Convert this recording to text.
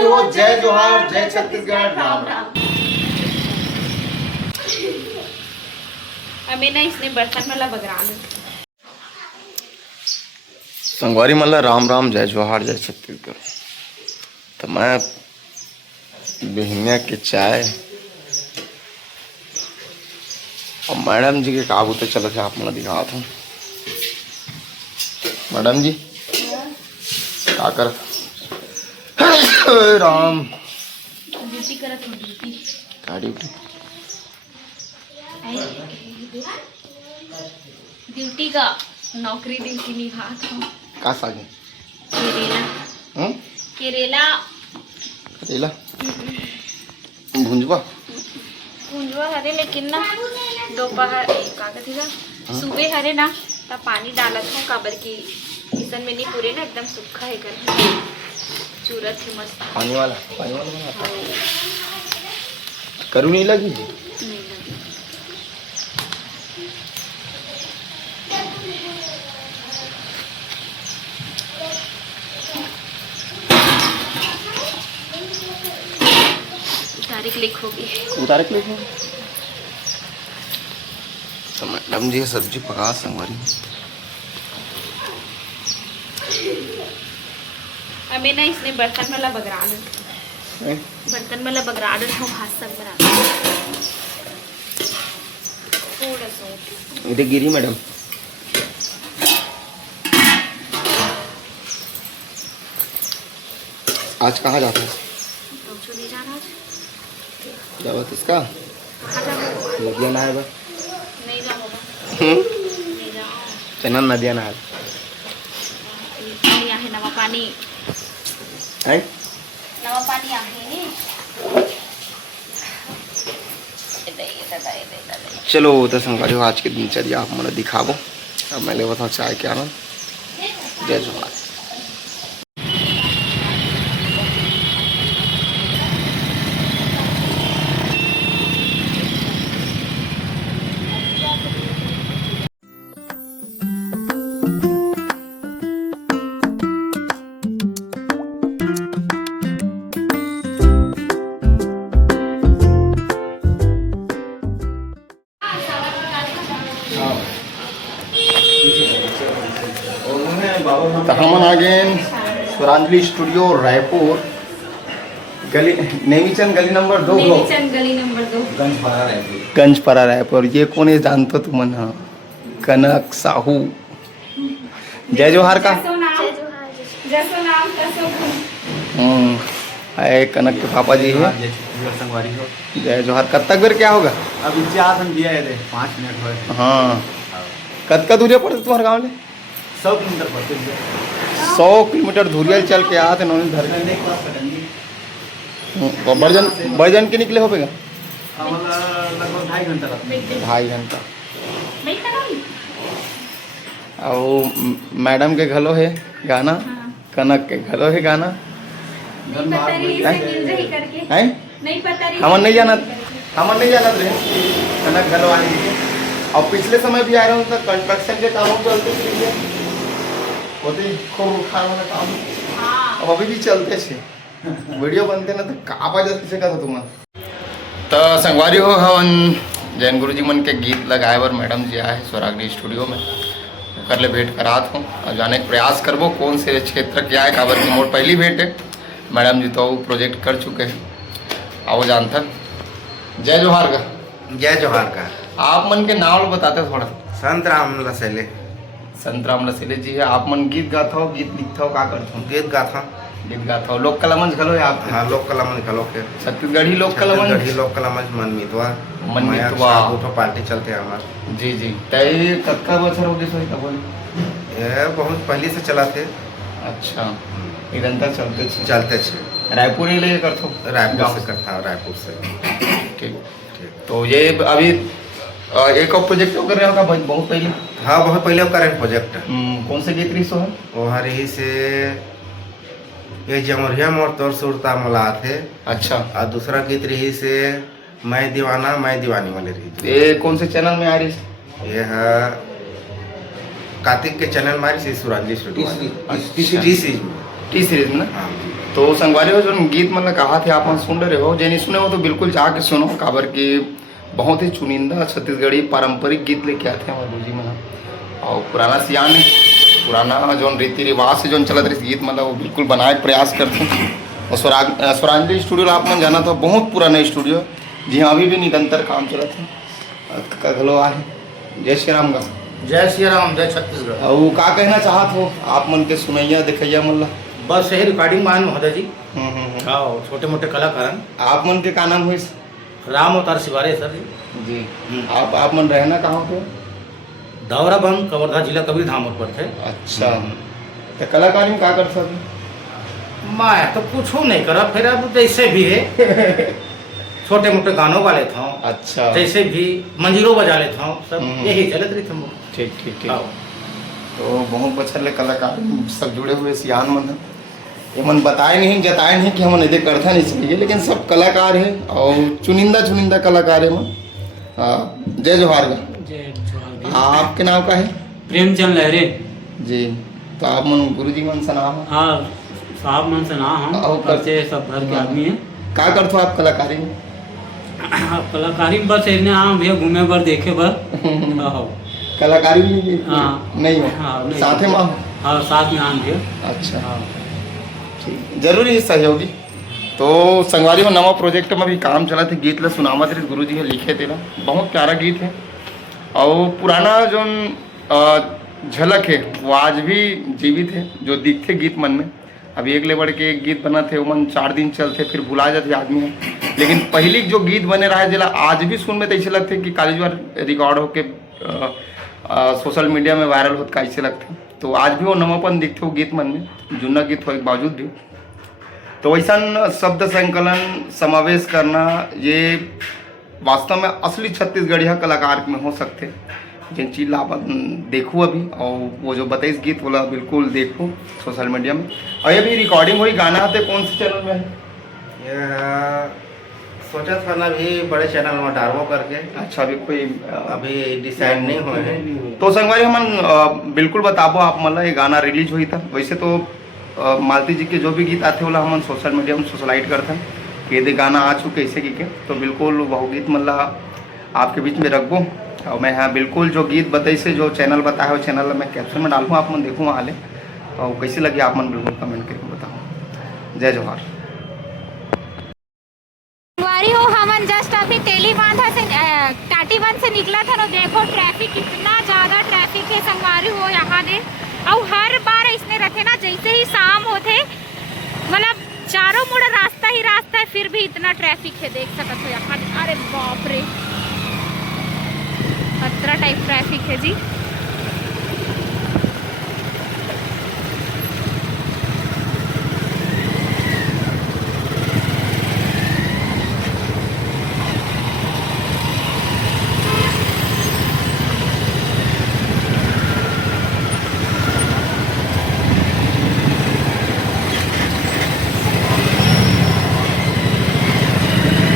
संगवारी हो, जय जोहार, जय छत्तीसगढ़, राम राम। हमें ना इसने बर्तन वाला बगरा लो। संगवारी मल्ला राम राम, जय जोहार, जय छत्तीसगढ़। तो मैं बिहनिया के चाय और मैडम जी के काबू तो चलो आप मैं दिखा था। मैडम जी क्या कर राम ड्यूटी करत हूँ, ड्यूटी गाड़ी ड्यूटी का नौकरी ड्यूटी निभात हूँ। का सागे केरेला केरेला करेला भुंजवा कुंजवा हरे, लेकिन ना दोपहर का कहती ना सुबह हरे ना तब पानी डालत हूँ, काबर की किचन में नहीं पूरे ना एकदम सूखा है कर चूरत है मस्त पानी वाला बनाता करू नहीं लगी जी। नहीं लगी। तारीख लिख होगी उतारे के लिए तो मैडम जी सब्जी पका संगवारी हमें ना इसने बर्तन वाला बगरा लो, बर्तन वाला बगरा लो हम हाथ सब बना थोड़ा सा इधर गिरी मैडम। आज कहाँ जाता है? तो चुनी जाना आज जावत इसका कहाँ जाना नदिया ना है बस नहीं जाऊँगा नहीं जाऊँ चना नदिया ना है यहाँ है नवा पानी हैं यहाँ है चलो तो संगवारी हो आज के दिनचर्या आप मुझे दिखाबो। अब मैं ले बताऊँ चाय के आनंद। जय जोहार। तो हम आ गए स्वरांजलि स्टूडियो रायपुर, गली नेमीचंद गली नंबर 2 गली नंबर 2 गंजपरा रायपुर। ये कौन है जानते हो तुम? हाँ कनक साहू। जय जोहार का है कनक के पापा जी है। जय जोहार। कब तक बेर क्या होगा? अभी 5 मिनट हुए। हाँ कद का दूरिया पड़ता तुम्हारे गाँव में? 100 किलोमीटर पड़ते 100 किलोमीटर धुरियल चल के आते नौनी धर तो बर्जन के निकले हो पेगा लगभग 2.5 घंटा लगता है। 2.5 घंटा। और मैडम के घलो है गाना, कनक के घलो है गाना है। हमन नहीं जानत रहे कनक घलो आने। और पिछले समय भी आ रहा हूँ तो कंस्ट्रक्शन के कामों चलते होते खूब खाना वाला काम अब अभी भी चलते छे। वीडियो बनते ना तो कापा जाते से का तुम्हारा। तो संगवारी हो हम जैन गुरु जी मन के गीत लगाए बर मैडम जी आए स्वराग्नि स्टूडियो में कर ले भेंट करात हूँ और जाने के प्रयास करबो कौन से क्षेत्र के आए काबर की मोर पहली भेंट है। मैडम जी तो प्रोजेक्ट कर चुके हैं आओ जानता। जय जोहार का। जय जोहार का। आप मन के नाम बताते थोड़ा। संत राम लसैले। संत राम लसैले जी है। आप मन गीत गाता हो, गीत लिखता हो, का करता हो? गीत गाथा। गीत गाता हो। लोक कला मंच घलो है आप? हाँ लोक कला मंच घलो के छत्तीसगढ़ी लोक कला मंच। छत्तीसगढ़ी लोक कला मंच मनमितवा उठो पार्टी चलते हमार। जी जी। तय कक्का बछर हो गए तब ये बहुत पहले से चला थे। अच्छा निरंतर चलते थे। रायपुर ही ले करते हो? रायपुर से करता हूँ, रायपुर से। ठीक। तो ये अभी एक और प्रोजेक्ट कर रहे हो बहुत पहले? हाँ बहुत पहले करें प्रोजेक्ट। कौन से गीत रिसो है? वो हरी से ये जमरिया मोर तोर सुरता मला थे। अच्छा। और दूसरा गीत रही से मैं दीवाना मैं दीवानी वाले रही। ये कौन से चैनल में आ रही? ये है कार्तिक के चैनल में आ रही स्वरांजलि स्टूडियो टी सीरीज में। टी सीरीज में ना? हाँ। तो संगवारी हो जो गीत मतलब कहा थे आप सुन रहे हो, जे नहीं सुने हो तो बिल्कुल जाके सुनो, काबर के बहुत ही चुनिंदा छत्तीसगढ़ी पारंपरिक गीत लेके आते हैं हमारे जी मन। और पुराना सियान पुराना जो रीति रिवाज से जो चलत रही गीत मतलब वो बिल्कुल बनाए के प्रयास करते हैं। और स्वरांजलि स्टूडियो आप मन जाना तो बहुत पुराना स्टूडियो, जी हाँ अभी भी निरंतर काम चलत है। कगलो आहे जय श्री राम का जय श्री राम, जय छत्तीसगढ़। और का कहना चाहत हो आप मन के सुनैया देखैया मन ला? बस यही रिकॉर्डिंग मान महोदय जी। हाँ, छोटे मोटे कलाकार आप मन के का नाम हुई? राम अवतार शिवारे सर जी। आप मन रहना कहाँ पे? दौरा बम कवर्धा जिला कबीर धाम पर थे। अच्छा, तो कलाकारी में क्या कर सकते? मैं तो कुछ नहीं करा, फिर अब जैसे भी है छोटे मोटे गानों गा लेता हूँ। अच्छा, जैसे भी मंजीरों बजा लेता हूँ, सब यही चलत रही थे। ठीक ठीक ठीक। तो बहुत बच्चा ले कलाकार सब जुड़े हुए सियान मन, ये मन बताए नहीं जताए नहीं कि हम इधे करता नहीं चाहिए, लेकिन सब कलाकार है और चुनिंदा कलाकार है मन। जय जोहार का। आपके नाम का है? प्रेमचंद लहरे जी। तो आप मन गुरुजी मन से नाम? हाँ, साहब मन से नाम हम करते सब घर के आदमी हैं। का करते हो आप कलाकारी में? कलाकारी में बस इतने आम भैया घूमे बर देखे बर। कलाकारी में भी हाँ। नहीं हो? हाँ, साथ में आम? हाँ, साथ में आम भैया। अच्छा, हाँ। ठीक, जरूरी है सहयोगी। तो संगवारी में नवा प्रोजेक्ट में भी काम चला थे, गीत ला सुनावत रहे गुरु जी ने लिखे थे, बहुत प्यारा गीत है। और पुराना जो झलक है वो आज भी जीवित है, जो दिखते गीत मन में। अभी एक ले बढ़ के एक गीत बना थे वो मन 4 दिन चलते फिर भुला जाते आदमी है, लेकिन पहली जो गीत बने रहा है जिला आज भी सुन में तो ऐसे लगते कि कॉलेज बार रिकॉर्ड होके सोशल मीडिया में वायरल होते कैसे लगते। तो आज भी वो नवापन दिखते हो गीत मन में, जुना गीत हो के बावजूद भी। तो वैसा शब्द संकलन समावेश करना ये वास्तव में असली छत्तीसगढ़िया कलाकार में हो सकते, जिन चीज आप देखो अभी। और वो जो बताइस गीत बोला बिल्कुल देखो सोशल मीडिया में। और ये भी रिकॉर्डिंग हुई, गाना आते कौन से चैनल में है? सोचा था ना भी बड़े चैनल में डालबो करके। अच्छा, अभी कोई अभी डिसाइड नहीं हुए हैं। तो संगवारी हमन बिल्कुल बताबो आप मतलब ये गाना रिलीज हुई था। वैसे तो मालती जी के जो भी गीत आते होला हम सोशल मीडिया में सोशलाइट करते हैं कि यदि गाना आ चुके कैसे की के, तो बिल्कुल वो गीत मतलब आपके बीच में रखबो। और मैं हाँ बिल्कुल जो गीत बताई से जो चैनल बताया वो चैनल मैं कैप्शन में डालूँ, आप मन देखूँ वहाँ ले। और कैसे लगे आप मन बिल्कुल कमेंट करके बताओ। जय जोहार। हो हमन जस्ट अभी तेली बांधा से टाटी बंद से निकला था ना, देखो ट्रैफिक कितना ज़्यादा ट्रैफिक है संगवारी हो यहाँ दे। और हर बार इसने रखे ना जैसे ही शाम होते मतलब चारों मुड़ रास्ता ही रास्ता है, फिर भी इतना ट्रैफिक है देख सकते हो यहाँ। अरे बाप रे, खतरा टाइप ट्रैफिक है जी।